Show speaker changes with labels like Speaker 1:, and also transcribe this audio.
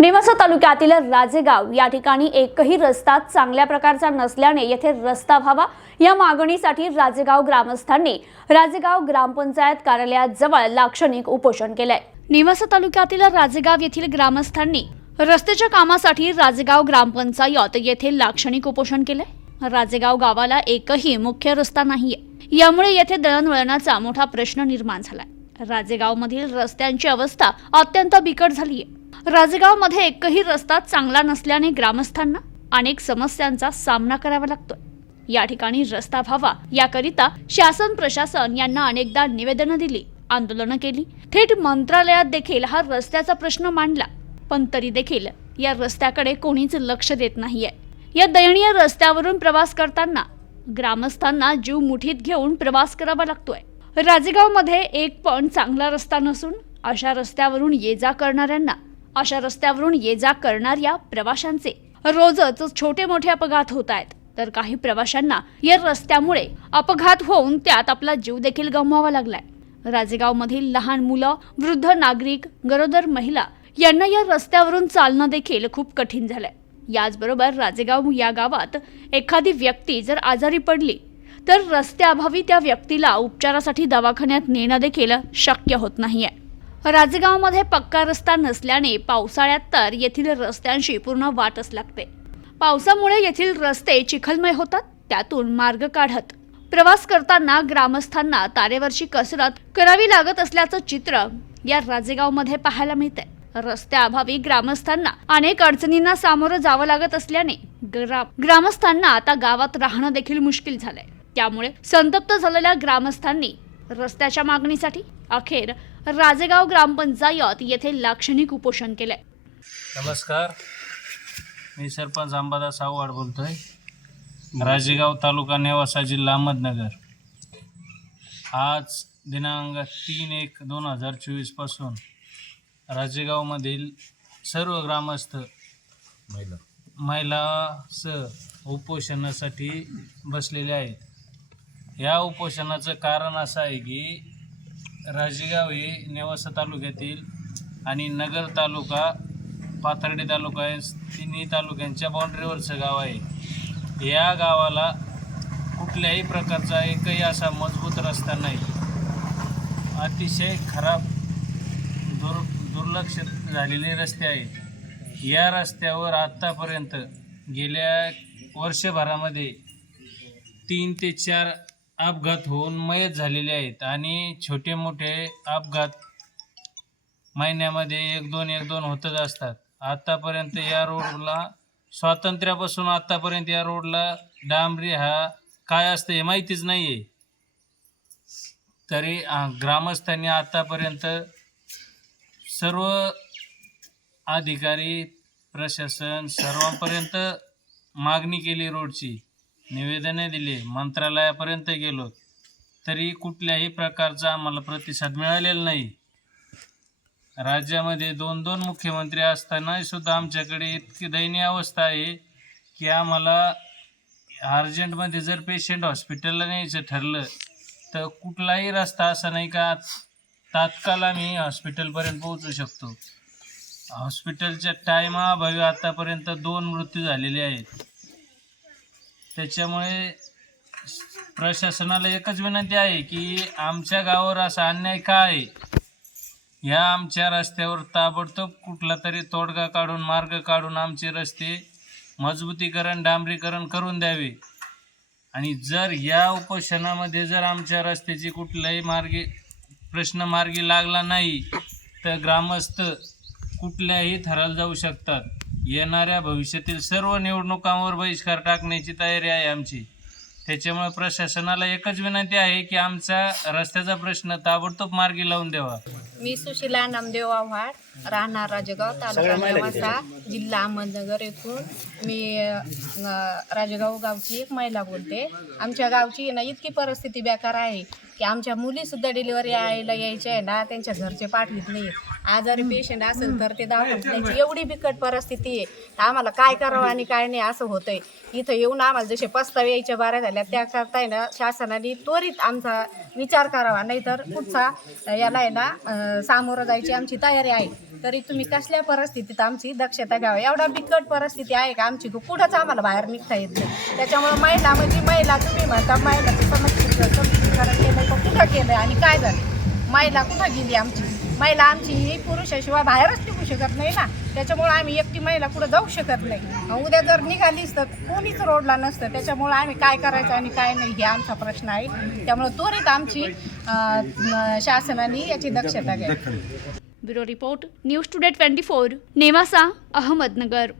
Speaker 1: नेवासा तालुक्यातील राजेगाव या ठिकाणी एकही रस्ता चांगल्या प्रकारचा नसल्याने येथे रस्ता व्हावा या मागणीसाठी राजेगाव ग्रामस्थांनी राजेगाव ग्रामपंचायत कार्यालयाजवळ लाक्षणिक उपोषण केलंय. नेवासा तालुक्यातील राजेगाव येथील ग्रामस्थांनी रस्त्याच्या कामासाठी राजेगाव ग्रामपंचायत येथे लाक्षणिक उपोषण केलंय. राजेगाव गावाला एकही मुख्य रस्ता नाहीये. यामुळे येथे दळणवळणाचा मोठा प्रश्न निर्माण झालाय. राजेगावमधील रस्त्यांची अवस्था अत्यंत बिकट झालीय. राजगावमध्ये एकही रस्ता चांगला नसल्याने ग्रामस्थांना अनेक समस्यांचा सामना करावा लागतोय. या ठिकाणी रस्ता व्हावा याकरिता शासन प्रशासन यांना अनेकदा निवेदनं दिली आंदोलनं केली. थेट मंत्रालयात देखील हा रस्त्याचा प्रश्न मांडला पण तरी देखील या रस्त्याकडे कोणीच लक्ष देत नाहीये. या दयनीय रस्त्यावरून प्रवास करताना ग्रामस्थांना जीव मुठीत घेऊन प्रवास करावा लागतोय. राजेगावमध्ये एक पण चांगला रस्ता नसून अशा रस्त्यावरून ये जा करणाऱ्यांना अशा रस्त्यावरून ये जा करणाऱ्या प्रवाशांचे. रोजच छोटे मोठे अपघात होत आहेत. तर काही प्रवाशांना या रस्त्यामुळे अपघात होऊन त्यात आपला जीव देखील गमवावा लागलाय. राजेगावमधील लहान मुलं वृद्ध नागरिक गरोदर महिला यांना या रस्त्यावरून चालणं देखील खूप कठीण झालंय. याचबरोबर राजेगाव या गावात एखादी व्यक्ती जर आजारी पडली तर रस्त्याअभावी त्या व्यक्तीला उपचारासाठी दवाखान्यात नेणं देखील शक्य होत नाहीये. राजगावमध्ये पक्का रस्ता नसल्याने पावसाळ्यात तर येथील रस्त्यांशी पूर्ण वाटच लागते. पावसामुळे येथील रस्ते चिखलमय होतात त्यातून मार्ग काढत. प्रवास करताना ग्रामस्थांना तारेवरची कसरत करावी लागत असल्याचं चित्र या राजेगावमध्ये पाहायला मिळतंय. रस्त्याअभावी ग्रामस्थांना अनेक अडचणींना सामोरं जावं लागत असल्याने ग्रा ग्रामस्थांना आता गावात राहणं देखील मुश्किल झालंय. त्यामुळे संतप्त झालेल्या ग्रामस्थांनी रस्त्याच्या मागणीसाठी अखेर राजेगाव ग्रामपंचायत येथे लाक्षणिक उपोषण केलंय.
Speaker 2: नमस्कार. मी सरपंच अंबादास आव्हाड बोलतोय. राजेगाव तालुका नेवासा जिल्हा अहमदनगर. आज दिनांक तीन एक दोन हजार चोवीसपासून राजेगावमधील सर्व ग्रामस्थ महिला. महिलासह उपोषणासाठी बसलेले आहेत. या उपोषणाचं कारण असं आहे की राजेगाव हे नेवासा तालुक्यातील आणि नगर तालुका पाथर्डी तालुका आहे तिन्ही तालुक्यांच्या बाउंड्रीवरचं गाव आहे. या गावाला कुठल्याही प्रकारचा एकही असा मजबूत रस्ता नाही. अतिशय खराब दुर् दुर्लक्षित झालेले रस्ते आहेत. या रस्त्यावर आत्तापर्यंत गेल्या वर्षभरामध्ये तीन ते चार अपघात होऊन मयत झालेले आहेत आणि छोटे मोठे अपघात महिन्यामध्ये एक दोन एक दोन होतच असतात. आत्तापर्यंत या रोडला स्वातंत्र्यापासून आत्तापर्यंत या रोडला डांबरी हा काय असतं हे माहितीच नाही आहे तरी ग्रामस्थांनी आत्तापर्यंत सर्व अधिकारी प्रशासन सर्वांपर्यंत मागणी केली रोडची. निवेदने दिली. मंत्रालयापर्यंत गेलो. तरी कुठल्याही प्रकारचा आम्हाला प्रतिसाद मिळालेला नाही. राज्यामध्ये दोन दोन मुख्यमंत्री असतानाही सुद्धा आमच्याकडे इतकी दयनीय अवस्था आहे की आम्हाला अर्जंटमध्ये जर पेशंट हॉस्पिटलला न्यायचं ठरलं तर कुठलाही रस्ता असा नाही का तात्काळ आम्ही हॉस्पिटलपर्यंत पोहोचू शकतो. हॉस्पिटलच्या टायमाअभावी आतापर्यंत दोन मृत्यू झालेले आहेत. त्याच्यामुळे प्रशासनाला एकच विनंती आहे की आमच्या गावावर असा अन्याय का आहे? ह्या आमच्या रस्त्यावर ताबडतोब कुठला तरी तोडगा काढून मार्ग काढून आमचे रस्ते मजबूतीकरण डांबरीकरण करून द्यावे. आणि जर या उपोषणामध्ये जर आमच्या रस्त्याची कुठलाही मार्गी प्रश्न मार्गी लागला नाही तर ग्रामस्थ कुठल्याही थराला जाऊ शकतात. येणाऱ्या भविष्यातील सर्व निवडणुकांवर बहिष्कार टाकण्याची तयारी आहे आमची. त्याच्यामुळे प्रशासनाला एकच विनंती आहे की आमचा रस्त्याचा प्रश्न ताबडतोब मार्गी लावून द्यावा.
Speaker 3: मी सुशिला नामदेव आव्हाड राहणार राजेगाव तालुका नेवासा जिल्हा अहमदनगर येथून. मी अ, राजेगाव गावची एक महिला बोलते. आमच्या गावची ना इतकी परिस्थिती बेकार आहे. की आमच्या मुलीसुद्धा डिलिव्हरी यायला यायच्या आहे ना त्यांच्या घरचे पाठवित नाही. आजारी पेशंट असेल तर ते दाखवत त्यांची एवढी बिकट परिस्थिती आहे. आम्हाला काय करावं आणि काय नाही असं होतंय. इथं येऊन आम्हाला जसे पस्तावे यायच्या बाऱ्या झाल्या त्या करताय ना शासनाने त्वरित आमचा विचार करावा. नाहीतर पुढचा याला आहे ना सामोरं जायची आमची तयारी आहे. तरी तुम्ही कसल्या परिस्थितीत आमची दक्षता घ्यावा? एवढा बिकट परिस्थिती आहे का आमची? कुठंच आम्हाला बाहेर निघता येत नाही. त्याच्यामुळे महिला म्हणजे महिला तुम्ही म्हणता महिलाचं सक्षमीकरण केलं तर कुठं केलं आणि काय झालं? महिला कुठं गेली आमची? महिला आमची ही पुरुषाशिवाय बाहेरच निघू शकत नाही ना. त्याच्यामुळे आम्ही एकटी महिला कुठं जाऊ शकत नाही. उद्या जर निघालीच तर कोणीच रोडला नसतं. त्याच्यामुळे आम्ही काय करायचं आणि काय नाही हे आमचा प्रश्न आहे. त्यामुळे त्वरित आमची शासनाने याची दक्षता घ्यावी
Speaker 1: bureau report news today twenty four Nevasa Ahmednagar.